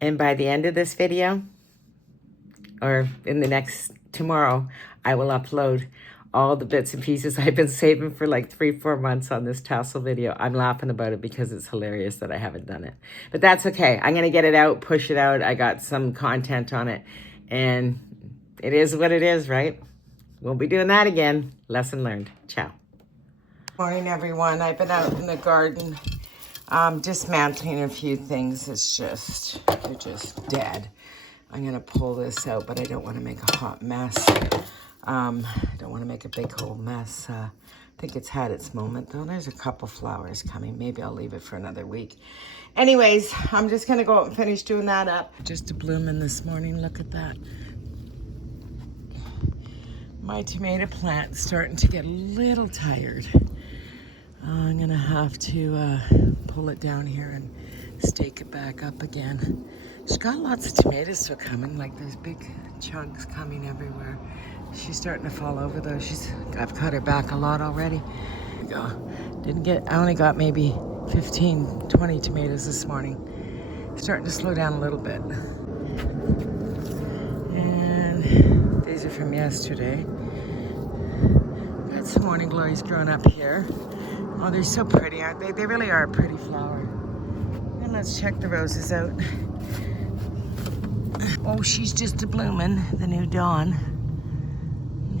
And by the end of this video, or in the next tomorrow, I will upload all the bits and pieces I've been saving for like 3-4 months on this tassel video. I'm laughing about it because it's hilarious that I haven't done it. But that's okay. I'm going to get it out, push it out. I got some content on it. And it is what it is, right? Won't be doing that again. Lesson learned. Ciao. Morning, everyone. I've been out in the garden dismantling a few things. They're just dead. I'm going to pull this out, but I don't want to make a hot mess. I don't want to make a big whole mess. I think it's had its moment, though. There's a couple flowers coming. Maybe I'll leave it for another week. Anyways, I'm just going to go out and finish doing that up. Just a blooming this morning. Look at that. My tomato plant's starting to get a little tired. I'm going to have to pull it down here and stake it back up again. She's got lots of tomatoes still coming, like there's big chunks coming everywhere. She's starting to fall over though. I've cut her back a lot already. I only got maybe 15, 20 tomatoes this morning. Starting to slow down a little bit. And these are from yesterday. Got some morning glories growing up here. Oh, they're so pretty, aren't they? They really are a pretty flower. And let's check the roses out. Oh, she's just a blooming, the new dawn.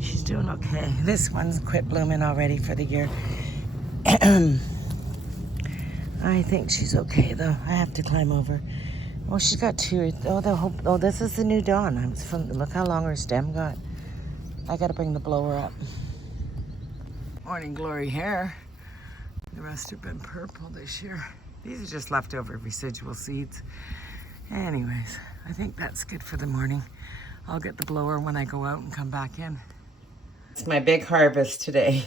She's doing okay. This one's quit blooming already for the year. I think she's okay though. I have to climb over. Oh, she's got two. Oh, this is the new dawn. Look how long her stem got. I gotta bring the blower up. Morning glory hair. The rest have been purple this year. These are just leftover residual seeds. Anyways, I think that's good for the morning. I'll get the blower when I go out and come back in. It's my big harvest today.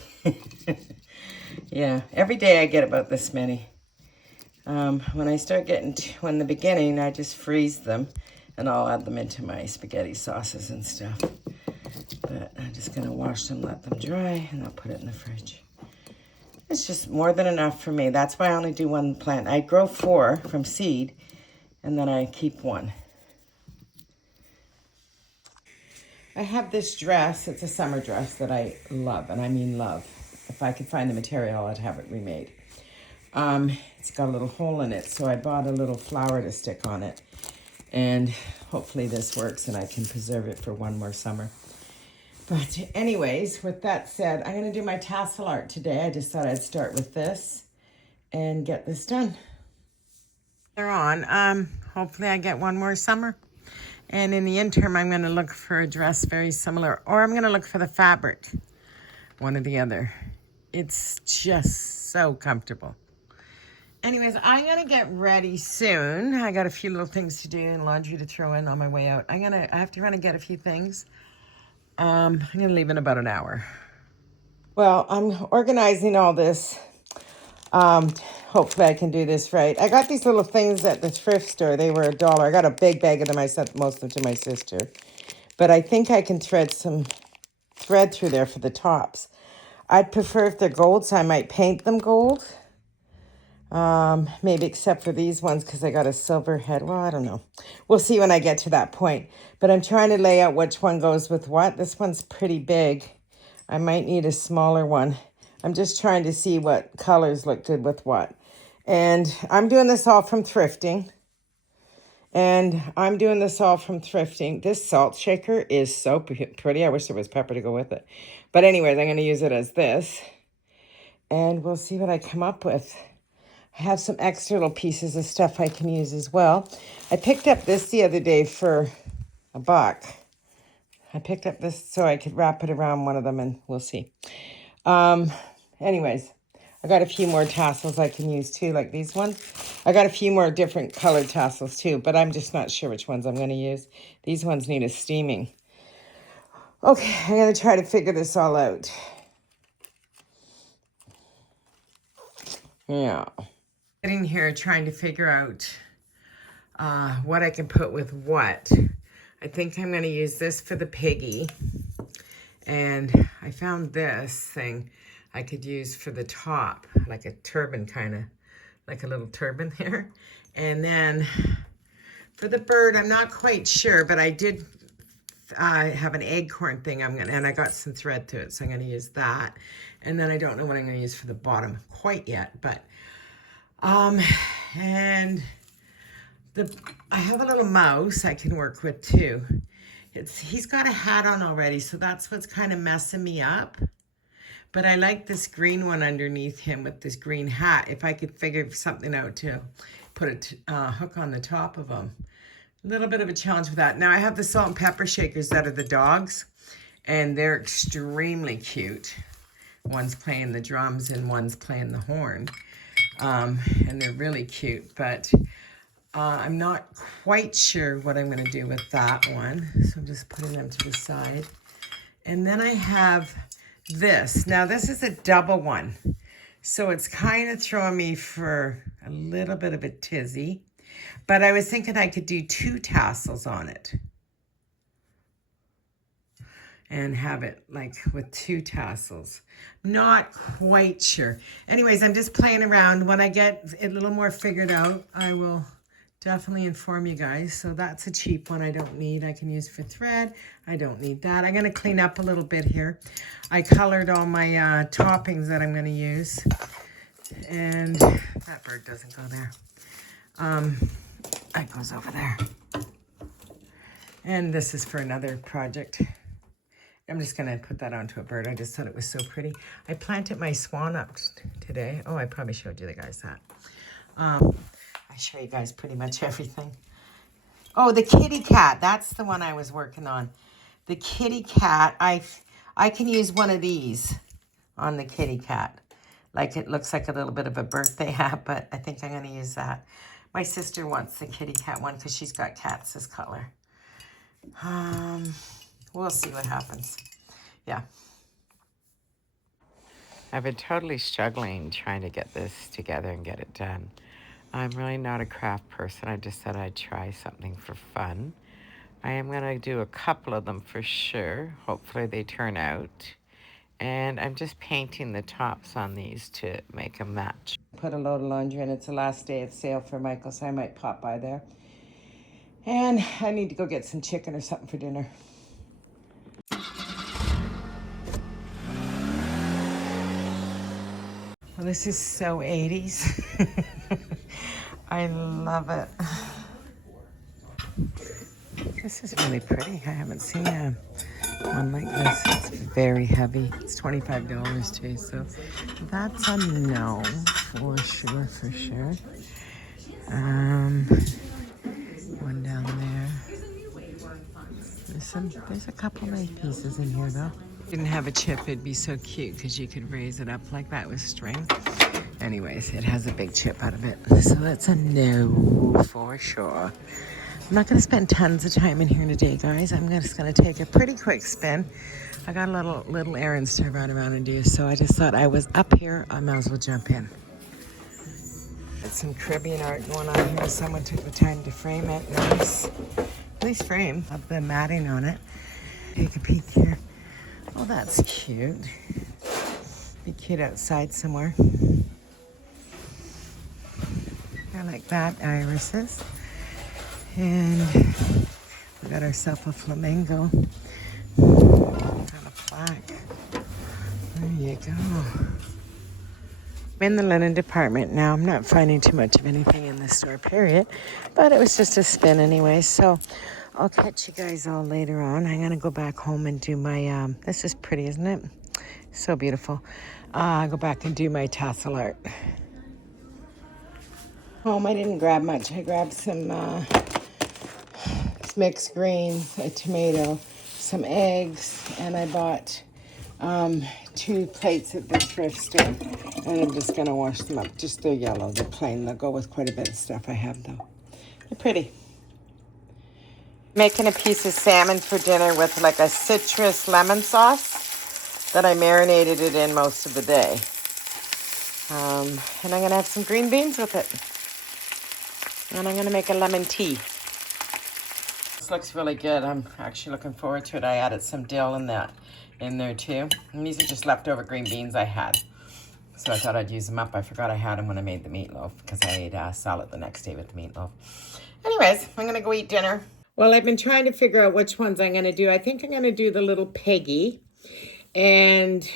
Yeah, every day I get about this many. When I start getting in the beginning, I just freeze them and I'll add them into my spaghetti sauces and stuff. But I'm just gonna wash them, let them dry, and I'll put it in the fridge. It's just more than enough for me. That's why I only do one plant. I grow 4 from seed, and then I keep 1. I have this dress. It's a summer dress that I love, and I mean love. If I could find the material, I'd have it remade. It's got a little hole in it, so I bought a little flower to stick on it. And hopefully this works and I can preserve it for one more summer. But anyways, with that said, I'm going to do my tassel art today. I just thought I'd start with this and get this done. They're on. Hopefully I get one more summer. And in the interim, I'm going to look for a dress very similar, or I'm going to look for the fabric, one or the other. It's just so comfortable. Anyways, I'm going to get ready soon. I got a few little things to do and laundry to throw in on my way out. I have to run and get a few things. I'm going to leave in about an hour. Well, I'm organizing all this. Hopefully I can do this right. I got these little things at the thrift store. They were $1. I got a big bag of them. I sent most of them to my sister. But I think I can thread some thread through there for the tops. I'd prefer if they're gold, so I might paint them gold. Maybe except for these ones because I got a silver head. Well, I don't know. We'll see when I get to that point. But I'm trying to lay out which one goes with what. This one's pretty big. I might need a smaller one. I'm just trying to see what colors look good with what. And I'm doing this all from thrifting. This salt shaker is so pretty. I wish there was pepper to go with it. But anyways, I'm going to use it as this. And we'll see what I come up with. I have some extra little pieces of stuff I can use as well. I picked up this the other day for $1. I picked up this so I could wrap it around one of them, and we'll see. Anyways, I got a few more tassels I can use too, like these ones. I got a few more different colored tassels too, but I'm just not sure which ones I'm going to use. These ones need a steaming. Okay, I'm going to try to figure this all out. Yeah. Sitting here trying to figure out what I can put with what. I think I'm going to use this for the piggy. And I found this thing I could use for the top, like a turban kind of, like a little turban there. And then For the bird, I'm not quite sure, but I did have an acorn thing. And I got some thread to it, so I'm gonna use that. And then I don't know what I'm gonna use for the bottom quite yet, but and I have a little mouse I can work with too. He's got a hat on already, so that's what's kind of messing me up. But I like this green one underneath him with this green hat. If I could figure something out to put a hook on the top of him. A little bit of a challenge with that. Now I have the salt and pepper shakers that are the dogs, and they're extremely cute. One's playing the drums and one's playing the horn. And they're really cute, but I'm not quite sure what I'm going to do with that one. So I'm just putting them to the side. And then I have this. Now this is a double one. So it's kind of throwing me for a little bit of a tizzy. But I was thinking I could do 2 tassels on it. And have it like with 2 tassels. Not quite sure. Anyways, I'm just playing around. When I get it a little more figured out, I will definitely inform you guys. So that's a cheap one I don't need. I can use for thread. I don't need that. I'm going to clean up a little bit here. I colored all my toppings that I'm going to use. And that bird doesn't go there. That goes over there. And this is for another project. I'm just going to put that onto a bird. I just thought it was so pretty. I planted my swan up today. Oh, I probably showed you the guys that. I show you guys pretty much everything. Oh, the kitty cat. That's the one I was working on. The kitty cat. I can use one of these on the kitty cat. Like it looks like a little bit of a birthday hat, but I think I'm going to use that. My sister wants the kitty cat one because she's got cats this color. We'll see what happens. Yeah. I've been totally struggling trying to get this together and get it done. I'm really not a craft person. I just thought I'd try something for fun. I am going to do a couple of them for sure. Hopefully they turn out. And I'm just painting the tops on these to make them match. Put a load of laundry in. It's the last day of sale for Michael, so I might pop by there. And I need to go get some chicken or something for dinner. Well, this is so 80s. I love it. This is really pretty. I haven't seen one like this. It's very heavy. It's $25 too, so that's a no for sure, for sure. One down there. There's a couple nice pieces in here though. Didn't have a chip, it'd be so cute because you could raise it up like that with string. Anyways, it has a big chip out of it, so that's a no for sure. I'm not going to spend tons of time in here today, guys. I'm just going to take a pretty quick spin. I got little errands to run around and do, so I just thought I was up here. I might as well jump in. There's some Caribbean art going on here. Someone took the time to frame it. Nice frame. Love the matting on it. Take a peek here. Oh, that's cute. Be cute outside somewhere. I like that. Irises. And we got ourselves a flamingo. And a plaque. There you go. I'm in the linen department now. I'm not finding too much of anything in the store, period. But it was just a spin anyway. So I'll catch you guys all later on. I'm going to go back home and do my, this is pretty, isn't it? So beautiful. I'll go back and do my tassel art. Home, I didn't grab much. I grabbed some mixed greens, a tomato, some eggs, and I bought 2 plates at the thrift store. And I'm just gonna wash them up. Just they're yellow, they're plain. They'll go with quite a bit of stuff I have though. They're pretty. Making a piece of salmon for dinner with like a citrus lemon sauce that I marinated it in most of the day. And I'm gonna have some green beans with it. And I'm gonna make a lemon tea. This looks really good. I'm actually looking forward to it. I added some dill in there too. And these are just leftover green beans I had. So I thought I'd use them up. I forgot I had them when I made the meatloaf because I ate salad the next day with the meatloaf. Anyways, I'm gonna go eat dinner. Well, I've been trying to figure out which ones I'm gonna do. I think I'm gonna do the little piggy. And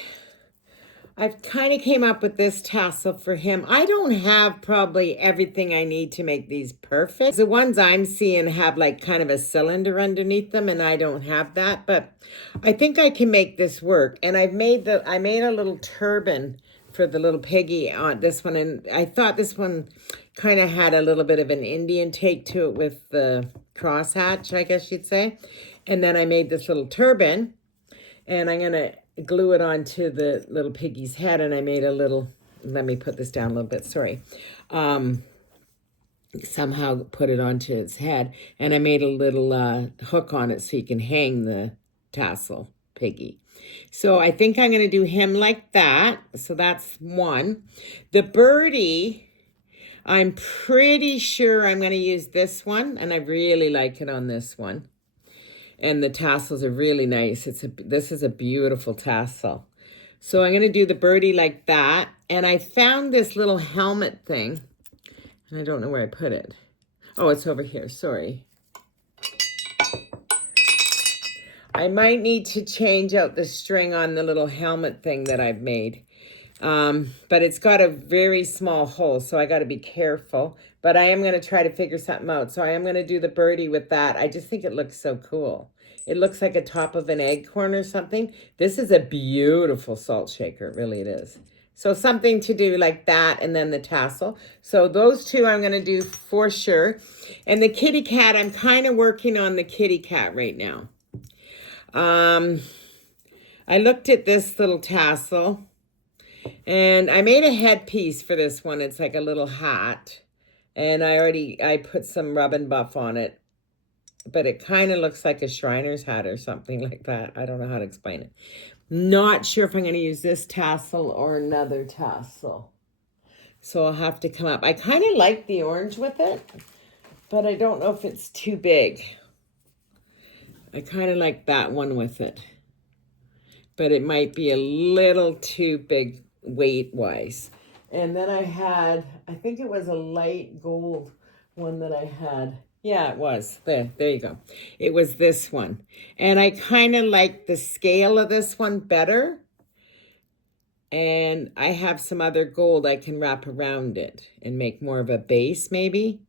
I've kind of came up with this tassel for him. I don't have probably everything I need to make these perfect. The ones I'm seeing have like kind of a cylinder underneath them, and I don't have that, but I think I can make this work. And I made a little turban for the little piggy on this one, and I thought this one kind of had a little bit of an Indian take to it with the crosshatch, I guess you'd say. And then I made this little turban, and I'm gonna glue it onto the little piggy's head, and I made a little, let me put this down a little bit, sorry. Somehow put it onto its head, and I made a little hook on it so you can hang the tassel piggy. So I think I'm gonna do him like that. So that's one. The birdie, I'm pretty sure I'm gonna use this one, and I really like it on this one. And the tassels are really nice. This is a beautiful tassel. So I'm going to do the birdie like that. And I found this little helmet thing. And I don't know where I put it. Oh, it's over here. Sorry. I might need to change out the string on the little helmet thing that I've made. But it's got a very small hole, so I got to be careful. But I am going to try to figure something out. So I am going to do the birdie with that. I just think it looks so cool. It looks like a top of an acorn or something. This is a beautiful salt shaker. Really, it is. So something to do like that, and then the tassel. So those two I'm going to do for sure. And the kitty cat, I'm kind of working on the kitty cat right now. I looked at this little tassel, and I made a headpiece for this one. It's like a little hat. And I put some rub and buff on it. But it kind of looks like a Shriner's hat or something like that. I don't know how to explain it. Not sure if I'm going to use this tassel or another tassel. So I'll have to come up. I kind of like the orange with it, but I don't know if it's too big. I kind of like that one with it. But it might be a little too big weight-wise. And then I think it was a light gold one that I had. Yeah, it was. There you go. It was this one. And I kind of like the scale of this one better. And I have some other gold I can wrap around it and make more of a base maybe.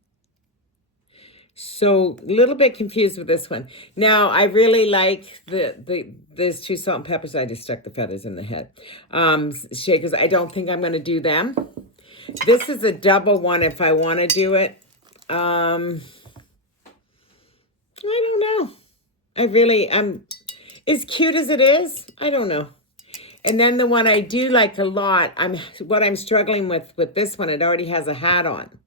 So a little bit confused with this one. Now, I really like these two salt and peppers. I just stuck the feathers in the head. Shakers, I don't think I'm going to do them. This is a double one if I want to do it. I don't know. As cute as it is, I don't know. And then the one I do like a lot, what I'm struggling with this one, it already has a hat on.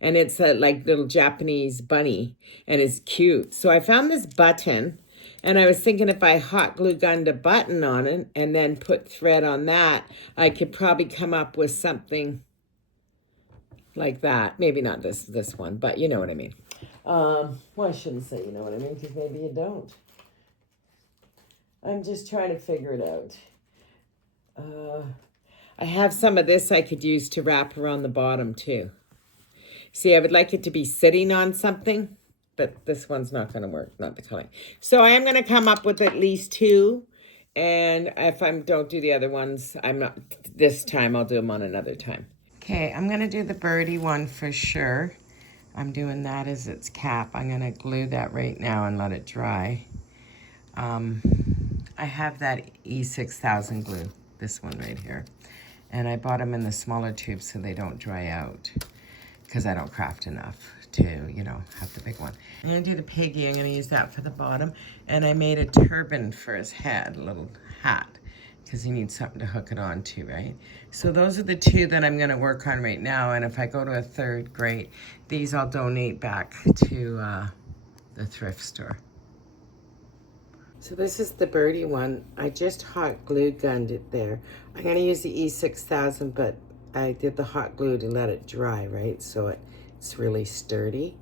And it's a like little Japanese bunny, and it's cute. So I found this button, and I was thinking if I hot glue gunned a button on it and then put thread on that, I could probably come up with something like that. Maybe not this one, but you know what I mean. Well, I shouldn't say you know what I mean, because maybe you don't. I'm just trying to figure it out. I have some of this I could use to wrap around the bottom too. See, I would like it to be sitting on something, but this one's not going to work, not the color. So I am going to come up with at least two, and if I don't do the other ones, this time I'll do them on another time. Okay, I'm going to do the birdie one for sure. I'm doing that as its cap. I'm going to glue that right now and let it dry. I have that E6000 glue, this one right here. And I bought them in the smaller tubes so they don't dry out, because I don't craft enough to, have the big one. I'm going to do the piggy. I'm going to use that for the bottom. And I made a turban for his head, a little hat, because he needs something to hook it on to, right? So those are the two that I'm going to work on right now. And if I go to a third, great. These I'll donate back to the thrift store. So this is the birdie one. I just hot glue gunned it there. I'm going to use the E6000, but I did the hot glue to let it dry, right? So it's really sturdy.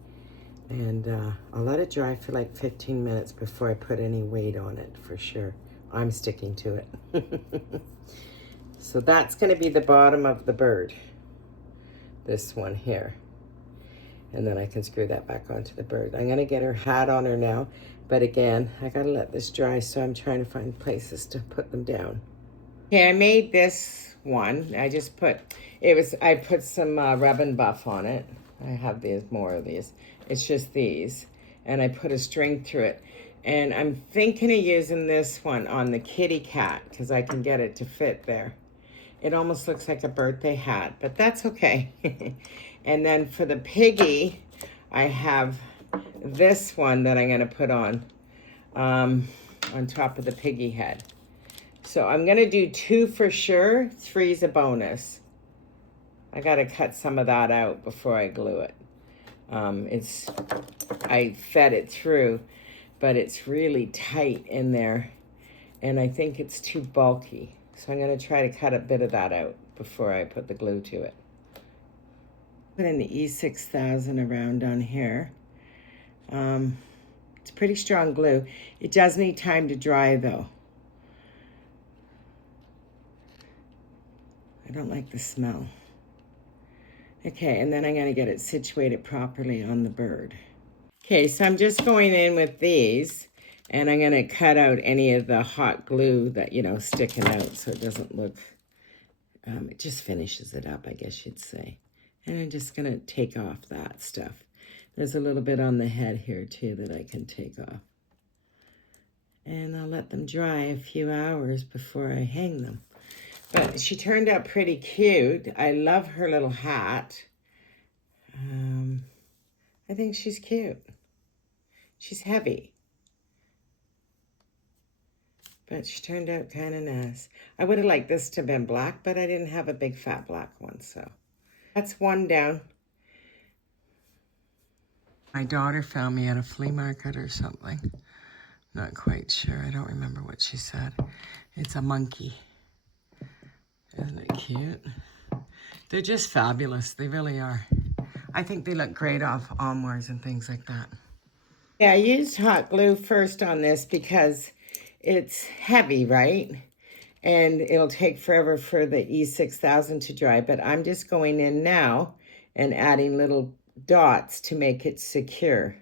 And I'll let it dry for like 15 minutes before I put any weight on it, for sure. I'm sticking to it. So that's going to be the bottom of the bird. This one here. And then I can screw that back onto the bird. I'm gonna get her hat on her now, but again, I gotta let this dry, so I'm trying to find places to put them down. Okay, I made this one. I just put, I put some rub and buff on it. I have more of these. It's just these. And I put a string through it. And I'm thinking of using this one on the kitty cat because I can get it to fit there. It almost looks like a birthday hat, but that's okay. And then for the piggy, I have this one that I'm gonna put on top of the piggy head. So I'm gonna do 2 for sure, 3's a bonus. I gotta cut some of that out before I glue it. I fed it through, but it's really tight in there, and I think it's too bulky. So I'm gonna try to cut a bit of that out before I put the glue to it. Put in the E6000 around on here. It's pretty strong glue. It does need time to dry though. I don't like the smell. Okay, and then I'm gonna get it situated properly on the bird. Okay, so I'm just going in with these, and I'm gonna cut out any of the hot glue that, sticking out so it doesn't look, it just finishes it up, I guess you'd say. And I'm just gonna take off that stuff. There's a little bit on the head here too that I can take off. And I'll let them dry a few hours before I hang them. But she turned out pretty cute. I love her little hat. I think she's cute. She's heavy. But she turned out kind of nice. I would have liked this to have been black, but I didn't have a big fat black one, so. That's one down. My daughter found me at a flea market or something. Not quite sure. I don't remember what she said. It's a monkey. Isn't it cute? They're just fabulous. They really are. I think they look great off armoires and things like that. Yeah, I used hot glue first on this because it's heavy, right? And it'll take forever for the E6000 to dry, but I'm just going in now and adding little dots to make it secure.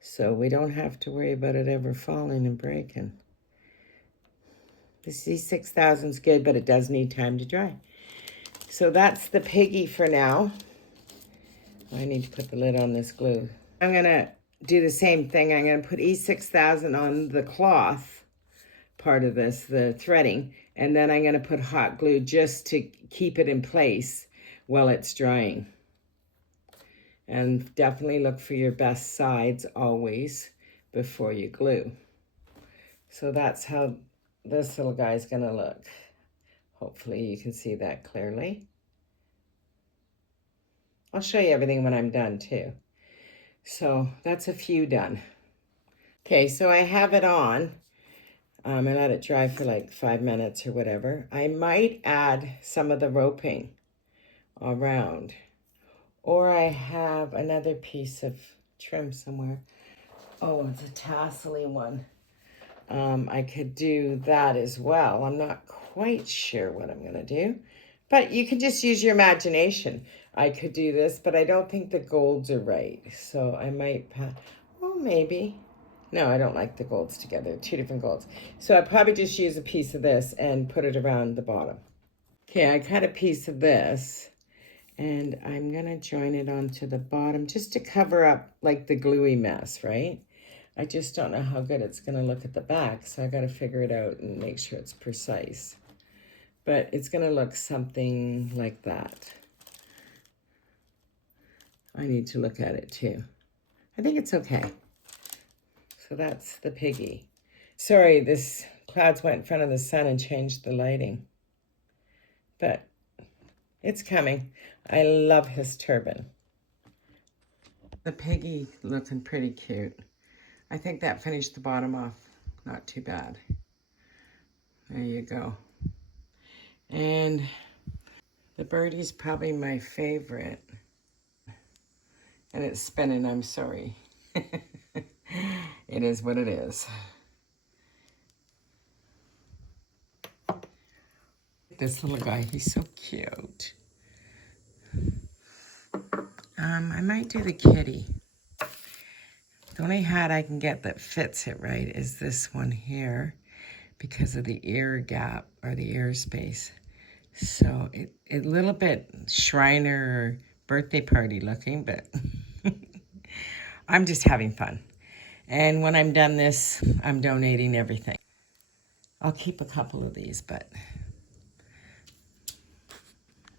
So we don't have to worry about it ever falling and breaking. The E6000 is good, but it does need time to dry. So that's the piggy for now. I need to put the lid on this glue. I'm gonna do the same thing. I'm gonna put E6000 on the cloth part of this, the threading, and then I'm gonna put hot glue just to keep it in place while it's drying. And definitely look for your best sides always before you glue. So that's how this little guy's gonna look. Hopefully you can see that clearly. I'll show you everything when I'm done too. So that's a few done. Okay, so I have it on. I let it dry for like 5 minutes or whatever. I might add some of the roping around. Or I have another piece of trim somewhere. Oh, it's a tassel-y one. I could do that as well. I'm not quite sure what I'm gonna do. But you can just use your imagination. I could do this, but I don't think the golds are right. So I might, well, maybe. No, I don't like the golds together. 2 different golds. So I probably just use a piece of this and put it around the bottom. Okay, I cut a piece of this and I'm gonna join it onto the bottom just to cover up like the gluey mess, right? I just don't know how good it's gonna look at the back, so I gotta figure it out and make sure it's precise. But it's gonna look something like that. I need to look at it too. I think it's okay. So that's the piggy. Sorry, this clouds went in front of the sun and changed the lighting. But it's coming. I love his turban. The piggy looking pretty cute. I think that finished the bottom off not too bad. There you go. And the birdie's probably my favorite. And it's spinning, I'm sorry. It is what it is. This little guy, he's so cute. I might do the kitty. The only hat I can get that fits it right is this one here because of the ear gap or the ear space. So it a little bit Shriner or birthday party looking, but I'm just having fun. And when I'm done this, I'm donating everything. I'll keep a couple of these, but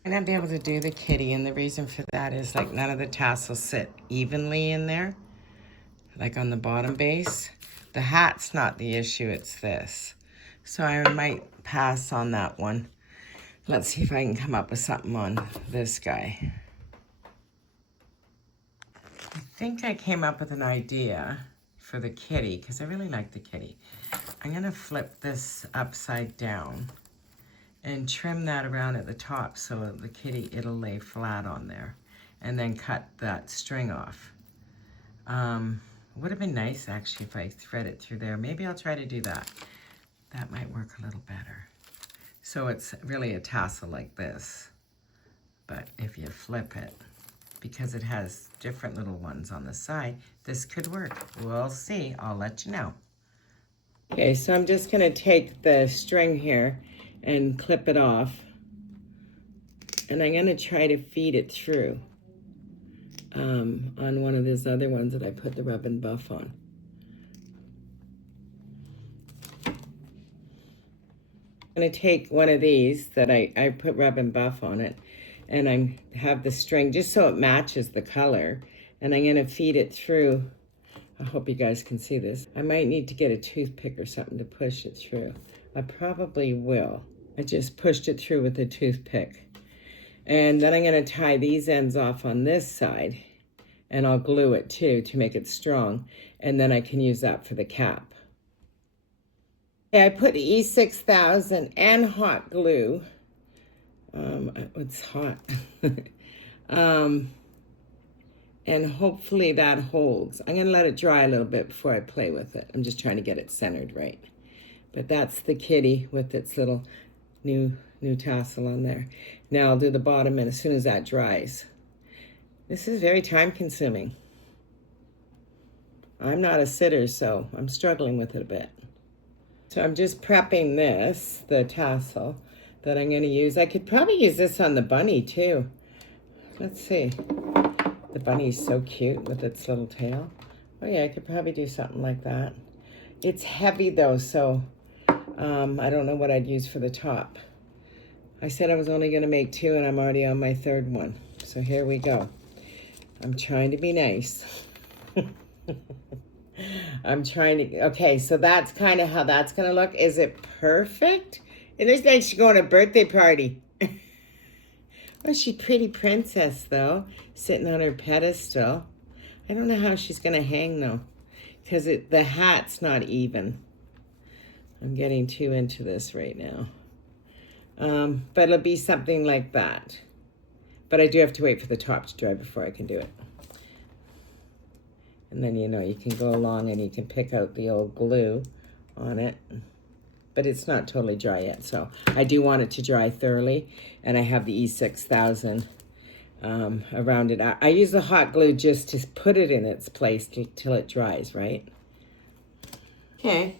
I'm not be able to do the kitty, and the reason for that is like none of the tassels sit evenly in there, like on the bottom base. The hat's not the issue, it's this. So I might pass on that one. Let's see if I can come up with something on this guy. I think I came up with an idea for the kitty, because I really like the kitty. I'm gonna flip this upside down and trim that around at the top so that the kitty, it'll lay flat on there, and then cut that string off. Would have been nice actually if I thread it through there. Maybe I'll try to do that. That might work a little better. So it's really a tassel like this, but if you flip it, because it has different little ones on the side, this could work. We'll see. I'll let you know. Okay, so I'm just gonna take the string here and clip it off, and I'm gonna try to feed it through on one of those other ones that I put the rub and buff on. I'm gonna take one of these that I put rub and buff on it, and I have the string just so it matches the color, and I'm gonna feed it through. I hope you guys can see this. I might need to get a toothpick or something to push it through. I probably will. I just pushed it through with a toothpick. And then I'm gonna tie these ends off on this side, and I'll glue it too to make it strong. And then I can use that for the cap. Okay, I put E6000 and hot glue. It's hot. And hopefully that holds. I'm gonna let it dry a little bit before I play with it. I'm just trying to get it centered right. But that's the kitty with its little new tassel on there. Now I'll do the bottom, and as soon as that dries. This is very time consuming. I'm not a sitter, so I'm struggling with it a bit. So I'm just prepping this, the tassel that I'm gonna use. I could probably use this on the bunny too. Let's see. The bunny's so cute with its little tail. Oh yeah, I could probably do something like that. It's heavy though, so I don't know what I'd use for the top. I said I was only gonna make 2, and I'm already on my 3rd one. So here we go. I'm trying to be nice. I'm trying to, okay, so that's kind of how that's gonna look. Is it perfect? It looks like she's going to a birthday party. Oh, she's a pretty princess though, sitting on her pedestal. I don't know how she's gonna hang though, because the hat's not even. I'm getting too into this right now. But it'll be something like that. But I do have to wait for the top to dry before I can do it. And then, you know, you can go along and you can pick out the old glue on it. But it's not totally dry yet, so I do want it to dry thoroughly. And I have the E6000 around it. I use the hot glue just to put it in its place till it dries, right? Okay,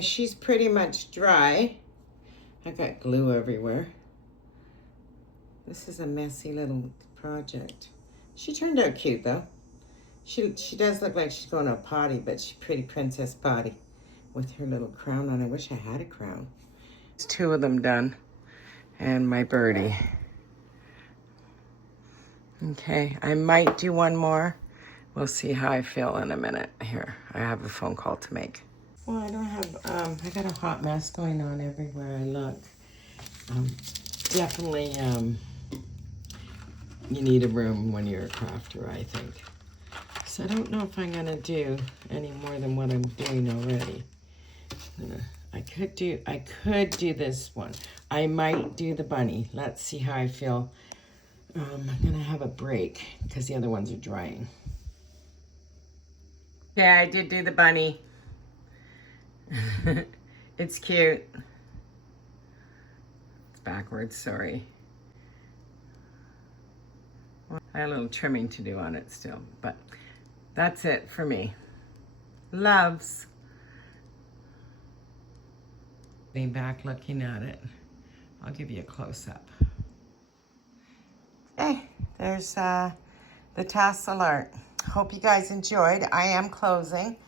she's pretty much dry. I got glue everywhere. This is a messy little project. She turned out cute though. She does look like she's going to a party, but she's a pretty princess party with her little crown on. I wish I had a crown. There's 2 of them done, and my birdie. Okay, I might do one more. We'll see how I feel in a minute. Here, I have a phone call to make. Well, I don't have, I got a hot mess going on everywhere I look. Definitely, you need a room when you're a crafter, I think. So I don't know if I'm gonna do any more than what I'm doing already. I could do this one. I might do the bunny. Let's see how I feel. I'm gonna have a break because the other ones are drying. Yeah, I did do the bunny. It's cute. It's backwards, sorry. I have a little trimming to do on it still, but that's it for me. Loves. Being back looking at it. I'll give you a close-up. Hey, there's the Tassel Art. Hope you guys enjoyed. I am closing.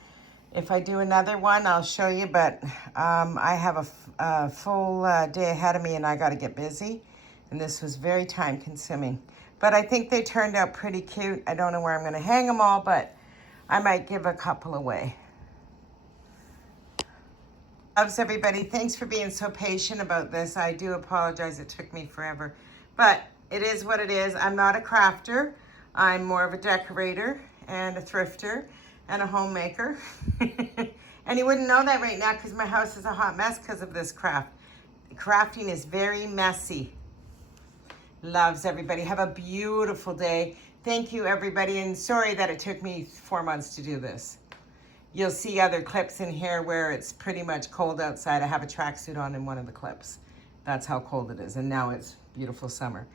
If I do another one, I'll show you, but I have a full day ahead of me and I got to get busy. And this was very time consuming. But I think they turned out pretty cute. I don't know where I'm going to hang them all, but I might give a couple away. Loves, everybody. Thanks for being so patient about this. I do apologize. It took me forever. But it is what it is. I'm not a crafter. I'm more of a decorator and a thrifter and a homemaker. And you wouldn't know that right now because my house is a hot mess because of this craft. Crafting is very messy. Loves, everybody. Have a beautiful day. Thank you, everybody. And sorry that it took me 4 months to do this. You'll see other clips in here where it's pretty much cold outside. I have a tracksuit on in one of the clips. That's how cold it is. And now it's beautiful summer.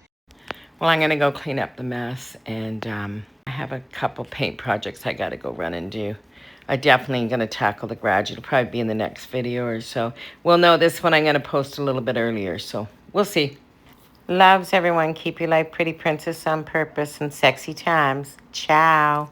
Well, I'm going to go clean up the mess. And I have a couple paint projects I got to go run and do. I definitely going to tackle the garage. It'll probably be in the next video or so. Well, no, this one I'm going to post a little bit earlier. So we'll see. Loves, everyone. Keep your life pretty, princess on purpose, and sexy times. Ciao.